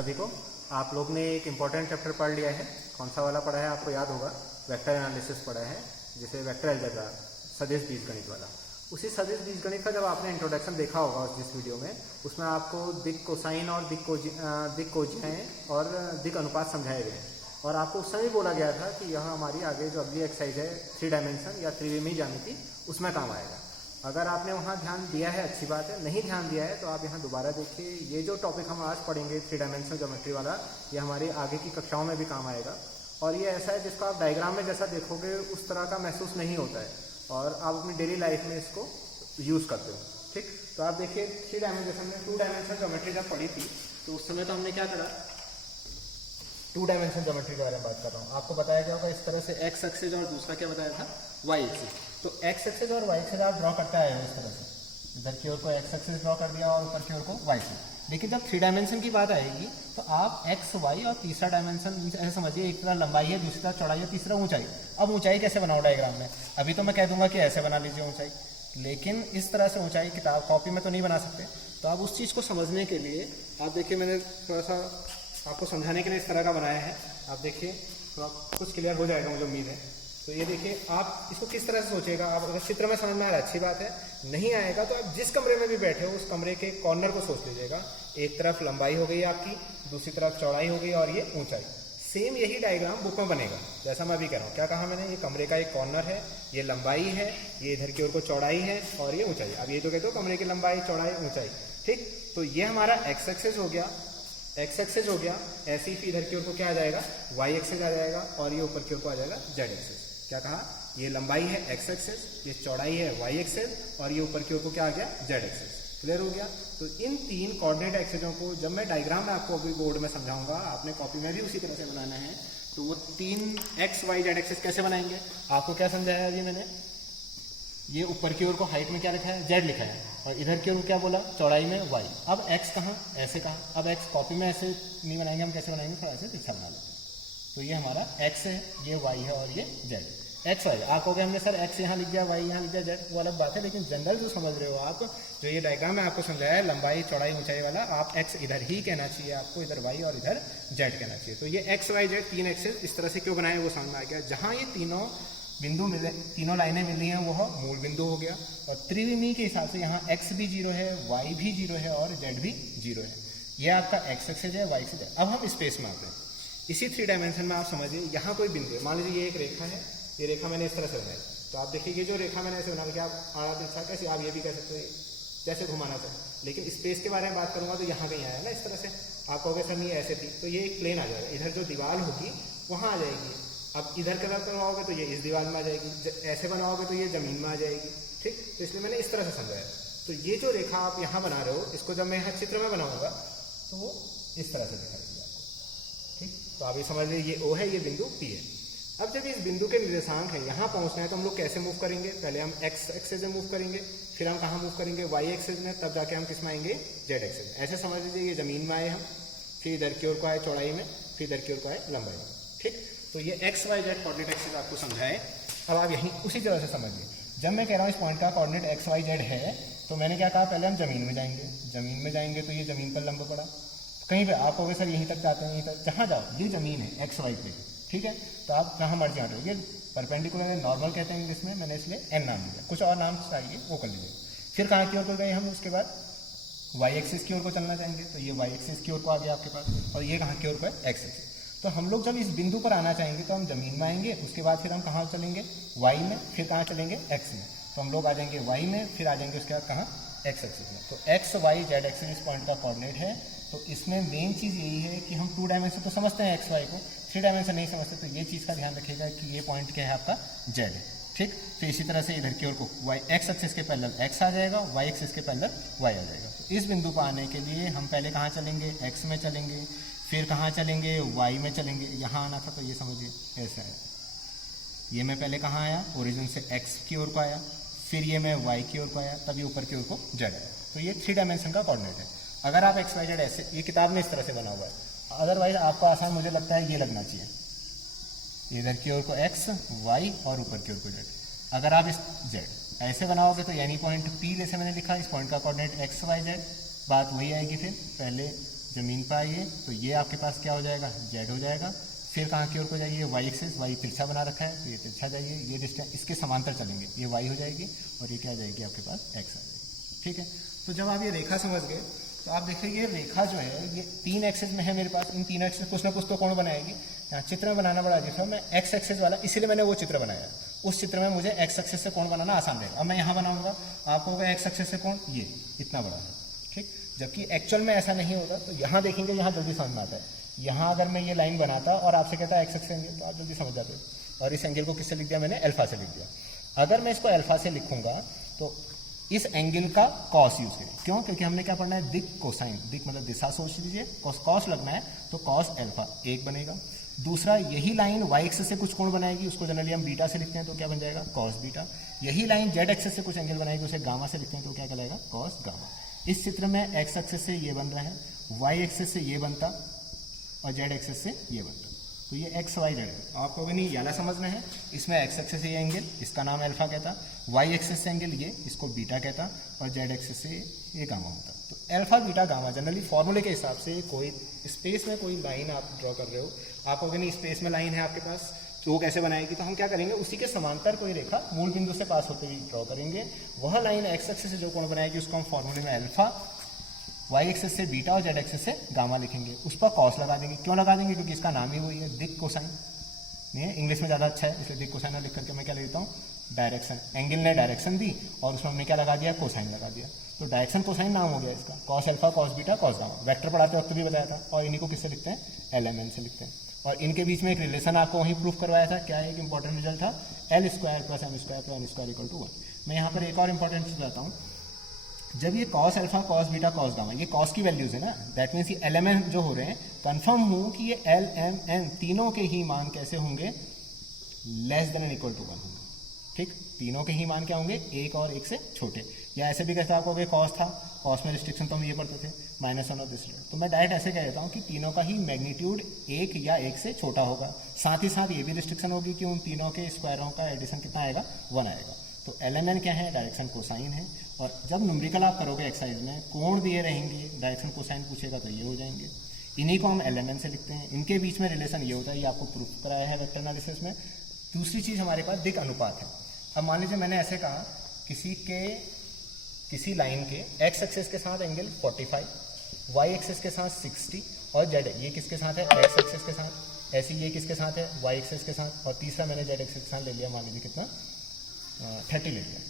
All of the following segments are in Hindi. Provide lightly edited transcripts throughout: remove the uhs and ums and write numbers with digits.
सभी को आप लोग ने एक इम्पॉर्टेंट चैप्टर पढ़ लिया है। कौन सा वाला पढ़ा है आपको याद होगा? वेक्टर एनालिसिस पढ़ा है, जिसे वेक्टर अलजेब्रा, सदिश बीजगणित वाला। उसी सदिश बीजगणित का जब आपने इंट्रोडक्शन देखा होगा जिस वीडियो में, उसमें आपको दिक कोसाइन और दिक कोजियाएँ और दिक अनुपात समझाए गए और आपको उस समय बोला गया था कि यह हमारी आगे जो अगली एक्सरसाइज है 3 डायमेंशन या त्रिविमीय ज्यामिति, उसमें काम आएगा। अगर आपने वहाँ ध्यान दिया है अच्छी बात है, नहीं ध्यान दिया है तो आप यहाँ दोबारा देखिए। ये जो टॉपिक हम आज पढ़ेंगे 3 डायमेंशनल ज्योमेट्री वाला, ये हमारी आगे की कक्षाओं में भी काम आएगा। और ये ऐसा है जिसको आप डायग्राम में जैसा देखोगे उस तरह का महसूस नहीं होता है और आप अपनी डेली लाइफ में इसको यूज़ करते हो। ठीक, तो आप देखिए 3 डायमेंशन में 2 डायमेंशनल ज्योमेट्री जब पढ़ी थी तो उस समय तो हमने क्या करा, 2 डायमेंशनल ज्योमेट्री के बारे में बात कर रहा हूँ। आपको बताया गया होगा इस तरह से एक्स एक्सिस और दूसरा क्या बताया था, वाई एक्सिस। तो एक्स एक्सिस और वाई एक्सिस आप ड्रॉ करते आए हो इस तरह से, इधर की ओर को एक्स एक्सिस ड्रॉ कर दिया और ऊपर की ओर को वाई एक्सिस। लेकिन जब 3 डायमेंशन की बात आएगी तो आप एक्स वाई और तीसरा डायमेंशन ऐसे समझिए, एक तरह लंबाई है, दूसरी तरह चौड़ाई है, तीसरा ऊंचाई। अब ऊंचाई कैसे बनाओ डायग्राम में? अभी तो मैं कह दूंगा कि ऐसे बना लीजिए ऊंचाई, लेकिन इस तरह से ऊंचाई किताब कॉपी में तो नहीं बना सकते। तो आप उस चीज़ को समझने के लिए आप देखिए, मैंने थोड़ा सा आपको समझाने के लिए इस तरह का बनाया है। आप देखिए तो आप कुछ क्लियर हो जाएगा, मुझे उम्मीद है। तो ये देखिए, आप इसको किस तरह से सोचेगा, आप अगर चित्र में समझ में आ रहा है अच्छी बात है, नहीं आएगा तो आप जिस कमरे में भी बैठे हो उस कमरे के कॉर्नर को सोच लीजिएगा। एक तरफ लंबाई हो गई आपकी, दूसरी तरफ चौड़ाई हो गई और ये ऊंचाई। सेम यही डायग्राम बुक में बनेगा जैसा मैं अभी कह रहा हूँ। क्या कहा मैंने? ये कमरे का एक कॉर्नर है, ये लंबाई है, ये इधर की ओर को चौड़ाई है और ये ऊंचाई। अब ये जो कहते हो कमरे की लंबाई, चौड़ाई, ऊंचाई। ठीक, तो ये हमारा एक्स एक्सिस हो गया, एक्स एक्सिस हो गया। ऐसे ही इधर की ओर को क्या आ जाएगा, वाई एक्सिस आ जाएगा और ये ऊपर की ओर को आ जाएगा जेड एक्सिस। क्या कहा? ये लंबाई है एक्स एक्सिस, ये चौड़ाई है वाई एक्सिस और ये ऊपर की ओर को क्या आ गया, जेड एक्सिस। क्लियर हो गया? तो इन 3 कोऑर्डिनेट एक्सिसों को जब मैं डायग्राम में आपको अभी बोर्ड में समझाऊंगा, आपने कॉपी में भी उसी तरह से बनाना है। तो वो 3 एक्स वाई जेड एक्सिस कैसे बनाएंगे? आपको क्या समझाया अभी मैंने? ये ऊपर की ओर को हाइट में क्या लिखा है, जेड लिखा है, और इधर की ओर क्या बोला, चौड़ाई में वाई। अब एक्स कहाँ, ऐसे कहाँ? अब एक्स कॉपी में ऐसे नहीं बनाएंगे, हम कैसे बनाएंगे, थोड़ा सा पीछा बना लेते हैं। तो ये हमारा एक्स है, ये वाई है और ये जेड। एक्स वाई आप कहोगे हमने सर एक्स यहाँ लिख दिया, वाई यहाँ लिख दिया, जेड, वो अलग बात है। लेकिन जनरल जो समझ रहे हो आप, जो ये डायग्राम में आपको समझाया है लंबाई चौड़ाई ऊंचाई वाला, आप एक्स इधर ही कहना चाहिए आपको, इधर वाई और इधर जेड कहना चाहिए। तो ये एक्स वाई जेड 3 एक्सेस इस तरह से क्यों बनाए वो समझ में आ गया। जहाँ ये तीनों बिंदु मिले, तीनों लाइनें मिल रही हैं, वो मूल बिंदु हो गया। और त्रिविमीय के हिसाब से यहाँ एक्स भी 0 है, वाई भी 0 है और जेड भी 0 है। ये आपका एक्स एक्सिस है, वाई एक्सिस है। अब हम स्पेस में आते हैं। इसी 3 डायमेंशन में आप समझिए, यहाँ कोई बिंदु है, मान लीजिए ये एक रेखा है, ये रेखा मैंने इस तरह से बनाई। तो आप देखिए ये जो रेखा मैंने ऐसे बना लिया, आप आड़ा तिरछा कैसे, आप ये भी कह सकते हो जैसे घुमाना चाहे। लेकिन स्पेस के बारे में बात करूंगा तो यहाँ कहीं आया ना इस तरह से। आप कहोगे सर नहीं ऐसे थी, तो ये एक प्लेन आ जाएगा, इधर जो दीवार होगी वहाँ आ जाएगी। अब इधर कलर करवाओगे तो ये इस दीवार में आ जाएगी, ऐसे बनाओगे तो ये जमीन में आ जाएगी। ठीक, तो इसलिए मैंने इस तरह से समझाया। तो ये जो रेखा आप यहाँ बना रहे हो, इसको जब मैं यहाँ चित्र में बनाऊंगा तो वो इस तरह से दिखाई देगा आपको। ठीक, तो आप ये समझ लीजिए ये ओ है, ये बिंदु पी है। अब जब इस बिंदु के निर्देशांक है यहाँ पहुँचना है तो हम लोग कैसे मूव करेंगे? पहले हम एक्स एक्सिस में मूव करेंगे, फिर हम कहाँ मूव करेंगे, वाई एक्सिस में, तब जाके हम किस में आएंगे, जेड एक्सिस में। ऐसे समझ लीजिए ये जमीन में आए हम, फिर इधर की ओर को आए चौड़ाई में, फिर इधर की ओर को आए लंबाई में। ठीक, तो ये X Y Z coordinate axis आपको समझाए। अब आप यहीं उसी तरह से समझिए। जब मैं कह रहा हूँ इस पॉइंट का कोऑर्डिनेट एक्स वाई जेड है, तो मैंने क्या कहा, पहले हम जमीन में जाएंगे। जमीन में जाएंगे तो ये जमीन पर लंब पड़ा, कहीं पे आप कहोगे सर यहीं तक जाते हैं, यहीं तक, जहाँ जाओ ये जमीन है एक्स वाई पे। ठीक है, तो आप जहाँ मर्जी हटो, ये परपेंडिकुलर नॉर्मल कहते हैं इंग्लिश में, मैंने इसलिए एन नाम दिया। कुछ और नाम चाहिए वो कर लीजिए। फिर कहाँ की ओर को गए हम, उसके बाद वाई एक्सिस की ओर को चलना चाहेंगे, तो ये वाई एक्सिस की ओर को आ गया आपके पास, और ये कहाँ की ओर को है, एक्स एक्सिस। तो हम लोग जब इस बिंदु पर आना चाहेंगे तो हम जमीन में आएंगे, उसके बाद फिर हम कहाँ चलेंगे, वाई में, फिर कहाँ चलेंगे, एक्स में। तो हम लोग आ जाएंगे वाई में, फिर आ जाएंगे उसके बाद कहाँ, एक्स एक्सिस में। तो एक्स वाई जेड एक्सिस इस पॉइंट का कोऑर्डिनेट है। तो इसमें मेन चीज़ यही है कि हम 2 डायमेंशन तो समझते हैं एक्स वाई को, 3 डायमेंशन नहीं समझते। तो ये चीज़ का ध्यान रखिएगा कि ये पॉइंट क्या है आपका, जेड है। ठीक, तो इसी तरह से इधर की ओर को वाई एक्स एक्सिस के पैरेलल एक्स आ जाएगा, वाई एक्सिस के पैरेलल वाई आ जाएगा। तो इस बिंदु पर आने के लिए हम पहले कहाँ चलेंगे, एक्स में चलेंगे, फिर कहाँ चलेंगे, वाई में चलेंगे। यहाँ आना था तो ये समझिए ऐसे आया, ये मैं पहले कहाँ आया, ओरिजिन से एक्स की ओर को आया, फिर ये मैं वाई की ओर को आया, तब ये ऊपर की ओर को जेड आया। तो ये 3 डायमेंशन का कोऑर्डिनेट है। अगर आप एक्स वाई जेड ऐसे, ये किताब में इस तरह से बना हुआ है, अदरवाइज आपको आसान मुझे लगता है ये लगना चाहिए, इधर की ओर को एक्स वाई और ऊपर की ओर को जेड। अगर आप इस जेड ऐसे बनाओगे तो यानी पॉइंट पी जैसे मैंने लिखा, इस पॉइंट का कोऑर्डिनेट एक्स वाई जेड, बात वही आएगी। फिर पहले जब मीन पर आइए तो ये आपके पास क्या हो जाएगा, जेड हो जाएगा। फिर कहाँ की ओर को जाइए, वाई एक्सिस, वाई तिरछा बना रखा है तो ये तिरछा जाइए, ये डिस्टेंस इसके समांतर चलेंगे, ये वाई हो जाएगी और ये क्या आ जाएगी आपके पास एक्स आ जाएगी। ठीक है, तो जब आप ये रेखा समझ गए तो आप देखिए ये रेखा जो है ये 3 एक्सिस में है मेरे पास, इन 3 एक्सिस कुछ ना कुछ तो कोण बनाएगी। यहाँ चित्र में बनाना बड़ा अजीब था, मैं एक्स एक्सिस वाला इसीलिए मैंने वो चित्र बनाया, उस चित्र में मुझे एक्स एक्सिस से कोण बनाना आसान रहेगा। अब मैं यहाँ बनाऊंगा, आपको होगा एक्स एक्सिस से कोण ये इतना बड़ा है, ठीक, जबकि एक्चुअल में ऐसा नहीं होगा। तो यहाँ देखेंगे, यहाँ जल्दी समझ में आता है। यहाँ अगर मैं ये लाइन बनाता और आपसे कहता है एक्स एक्सिस एंगल, तो आप जल्दी समझ जाते हो। और इस एंगल को किससे लिख दिया मैंने, अल्फा से लिख दिया। अगर मैं इसको अल्फा से लिखूंगा तो इस एंगल का कॉस यूज करें, क्यों, क्योंकि हमने क्या पढ़ना है, दिक कोसाइन, दिक मतलब दिशा सोच लीजिए, कॉस लगना है तो कॉस अल्फा 1 बनेगा। दूसरा, यही लाइन वाई एक्सिस से कुछ कोण बनाएगी, उसको जनरली हम बीटा से लिखते हैं तो क्या बन जाएगा, कॉस बीटा। यही लाइन जेड एक्सिस से कुछ एंगल बनाएगी, उसे गामा से लिखते हैं तो क्या कहलाएगा, कॉस गामा। इस चित्र में एक्स एक्सिस से ये बन रहा है, वाई एक्सिस से ये बनता और जेड एक्सिस से ये बनता, तो ये एक्स वाई जेड है। आपको भी नहीं याला समझना है, इसमें एक्स एक्सिस से ये एंगल, इसका नाम अल्फा कहता, वाई एक्सिस से एंगल ये, इसको बीटा कहता और जेड एक्सिस से ये गामा होता। तो अल्फा बीटा गामा जनरली फॉर्मूले के हिसाब से कोई स्पेस में कोई लाइन आप ड्रॉ कर रहे हो, आपको नहीं स्पेस में लाइन है आपके पास, तो वो कैसे बनाएगी, तो हम क्या करेंगे, उसी के समांतर कोई रेखा मूल बिंदु से पास होते हुए ड्रॉ करेंगे। वह लाइन एक्स एक्सिस से जो कोण बनाएगी उसको हम फॉर्मूले में अल्फा, वाई एक्सिस से बीटा और जेड एक्सिस से गामा लिखेंगे, उस पर कॉस लगा देंगे। क्यों लगा देंगे, क्योंकि इसका नाम ही वही है, दिक कोसाइन। नहीं है, इंग्लिश में ज़्यादा अच्छा है, इसलिए दिक कोसाइन लिख करके मैं क्या लेता हूँ, डायरेक्शन। एंगल ने डायरेक्शन दी और उसमें हमने क्या लगा दिया, कोसाइन लगा दिया, तो डायरेक्शन कोसाइन नाम हो गया इसका। Cos alpha, cos beta, cos gamma, vector पढ़ाते वक्त भी बताया था। और इन्हीं को किससे लिखते हैं, LMN से लिखते हैं। और इनके बीच में एक रिलेशन आपको वहीं प्रूफ करवाया था, क्या है, एक इंपॉर्टेंट रिजल्ट था, L² + M² + N² = 1। मैं यहाँ पर एक और इंपॉर्टेंट चीज बताता हूँ, जब ये cos alpha, cos beta, cos gamma, ये कॉस की वैल्यूज है ना, दैट मीन्स ये LMN जो हो रहे हैं, कंफर्म हूँ कि ये LMN तीनों के ही मान कैसे होंगे, << > 1 होंगे। ठीक, तीनों के ही मान क्या होंगे, 1 और 1 से छोटे। या ऐसे भी कहते आपको कॉस था, कॉस में रिस्ट्रिक्शन तो हम ये पढ़ते थे, -1 और दिस, तो मैं डायरेक्ट ऐसे कह देता हूँ कि तीनों का ही मैग्नीट्यूड 1 या 1 से छोटा होगा। साथ ही साथ ये भी रिस्ट्रिक्शन होगी कि उन तीनों के स्क्वायरों का एडिशन कितना आएगा, 1 आएगा। तो LMN क्या है, डायरेक्शन कोसाइन है। और जब न्यूमेरिकल आप करोगे एक्सरसाइज में, कोण दिए रहेंगे, डायरेक्शन कोसाइन पूछेगा तो ये हो जाएंगे, इन्हीं को हम LMN से लिखते हैं। इनके बीच में रिलेशन ये होता है, ये आपको प्रूफ कराया है वेक्टर एनालिसिस में। दूसरी चीज़ हमारे पास दिक अनुपात है। अब मान लीजिए मैंने ऐसे कहा, किसी लाइन के एक्स एक्सिस के साथ एंगल 45, वाई एक्सिस के साथ 60 और जेड, ये किसके साथ है, एक्स एक्सिस के साथ, ऐसे ये किसके साथ है, वाई एक्सिस के साथ, और तीसरा मैंने जेड एक्सिस के साथ ले लिया, मान लीजिए कितना 30 ले लिया।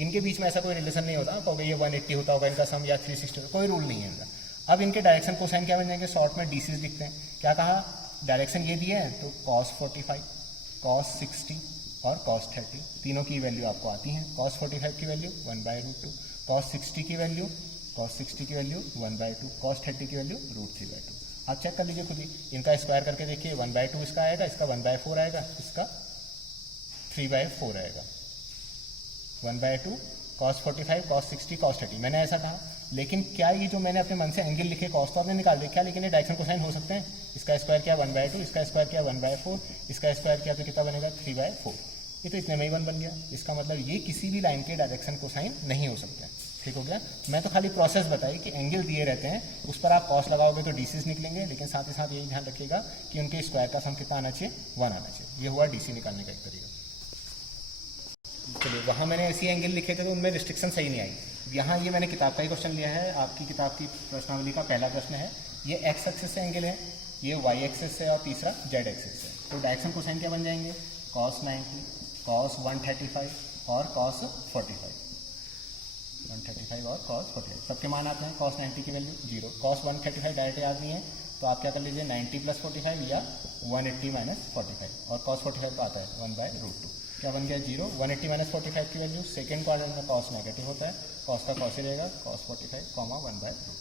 इनके बीच में ऐसा कोई रिलेशन नहीं होता, कहोगे ये 180 होता होगा इनका सम या 360, कोई रूल नहीं है इनका। अब इनके डायरेक्शन कोसाइन क्या बन जाएंगे, शॉर्ट में डीसीज लिखते हैं। क्या कहा, डायरेक्शन ये दिया है तो cos 45, cos 60 और cos 30, तीनों की वैल्यू आपको आती है। cos 45 की वैल्यू 1/√2, cos 60 की वैल्यू 1/2, cos 30 की वैल्यू √3/2। आप चेक कर लीजिए खुद ही, इनका स्क्वायर करके देखिए, 1/2 इसका आएगा, इसका 1/4 आएगा, इसका 3/4 आएगा। 1/2 cos 45, cos 60, cos 30, मैंने ऐसा कहा। लेकिन क्या ये जो मैंने अपने मन से एंगल लिखे, कॉस तो आपने निकाल दिया क्या, लेकिन ये डायरेक्शन कोसाइन हो सकते हैं। इसका स्क्वायर क्या 1/2, इसका स्क्वायर क्या 1/4, इसका स्क्वायर क्या तो कितना बनेगा 3/4, ये तो इतने में ही 1 बन गया। इसका मतलब ये किसी भी लाइन के डायरेक्शन कोसाइन नहीं हो सकते हैं। ठीक हो गया, मैं तो खाली प्रोसेस बताई कि एंगल दिए रहते हैं, उस पर आप कॉस लगाओगे तो डीसीज निकलेंगे, लेकिन साथ ही साथ यही ध्यान रखिएगा कि उनके स्क्वायर का सम कितना आना चाहिए, 1 आना चाहिए। ये हुआ डीसी निकालने का एक तरीका। चलिए, वहाँ मैंने ऐसी एंगल लिखे थे तो उनमें रिस्ट्रिक्शन सही नहीं आई। यहाँ ये मैंने किताब का ही क्वेश्चन लिया है, आपकी किताब की प्रश्नावली का पहला प्रश्न है। ये एक्स एक्सिस से एंगल है, ये वाई एक्सिस से, और तीसरा जेड एक्सिस से। तो डायरेक्शन कोसाइन क्या बन जाएंगे, cos 90, cos 135 और cos 45, 135 और cos 45, सबके मान आते हैं। cos 90 की वैल्यू 0, cos 135 डायरेक्ट याद नहीं है तो आप क्या कर लीजिए 90 + 45 या 180 - 45, और cos 45 का आता है 1/√2, क्या बन गया 0। 180 - 45 की वैल्यू सेकेंड क्वाड्रेंट में cos नेगेटिव होता है, cos का cos ही रहेगा, cos 45, 1/√2।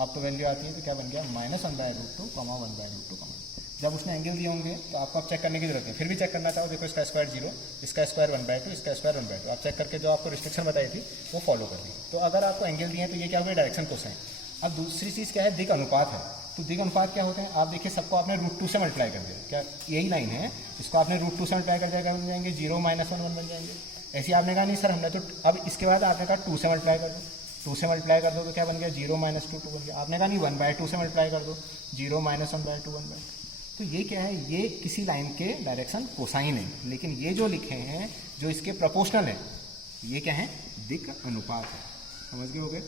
अब तो वैल्यू आती है तो क्या बन गया -1/√2, 1/√2। जब उसने एंगल दिए होंगे तो आपको अब चेक करने की जरूरत नहीं, फिर भी चेक करना चाहो, देखो इसका स्क्वायर 0, इसका स्क्वायर 1/2, इसका स्क्वायर 1/2, आप चेक करके जो आपको रिस्ट्रिक्शन बताई थी वो फॉलो कर ली। तो अगर आपको एंगल दिए हैं तो ये क्या हो गया डायरेक्शन कोसाइन। अब दूसरी चीज़ क्या है, दिक अनुपात है। तो दिक अनुपात क्या होते हैं, आप देखिए सबको आपने √2 से मल्टीप्लाई कर दिया, क्या यही लाइन है, इसको आपने √2 से मल्टीप्लाई कर दिया, बन जाएंगे 0 - 1 1 बन जाएंगे। ऐसे आपने कहा नहीं सर हमने तो, अब इसके बाद आपने कहा 2 से मल्टीप्लाई कर दो, 2 से मल्टीप्लाई कर दो तो क्या बन गया 0 - 2 2 बन गया। आपने कहा नहीं 1/2 से मल्टीप्लाई कर दो 0 - 1/2 1/2। तो ये क्या है, ये किसी लाइन के डायरेक्शन कोसाइन है, लेकिन ये जो लिखे हैं जो इसके प्रोपोर्शनल है ये क्या है, दिक अनुपात है। समझ गए हो गए।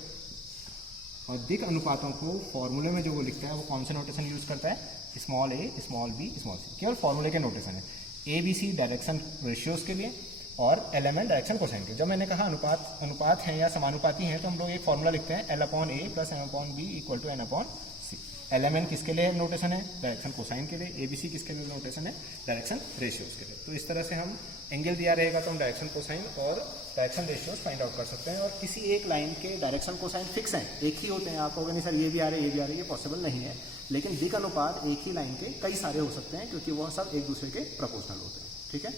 और दिक अनुपातों को फॉर्मूले में जो वो लिखता है वो कौन सा नोटेशन यूज करता है, small a small b small c, केवल फॉर्मूले के नोटेशन है। A B C direction ratios के लिए और LMN डायरेक्शन कोसाइन के। जब मैंने कहा अनुपात हैं या समानुपाती हैं तो हम लोग एक फॉर्मूला लिखते हैं L/A + M/B = N/C। LMN किसके लिए नोटेशन है, डायरेक्शन कोसाइन के लिए। ABC किसके लिए नोटेशन है, डायरेक्शन रेशियोज के लिए। तो इस तरह से हम एंगल दिया रहेगा तो हम डायरेक्शन कोसाइन और डायरेक्शन रेशियोज फाइंड आउट कर सकते हैं। और किसी एक लाइन के डायरेक्शन कोसाइन फिक्स हैं, एक ही होते हैं। आप कहोगे नहीं सर ये भी आ रहे ये भी आ रहे, ये पॉसिबल नहीं है। लेकिन दिक अनुपात एक ही लाइन के कई सारे हो सकते हैं क्योंकि वह सब एक दूसरे के प्रोपोर्शनल होते हैं। ठीक है।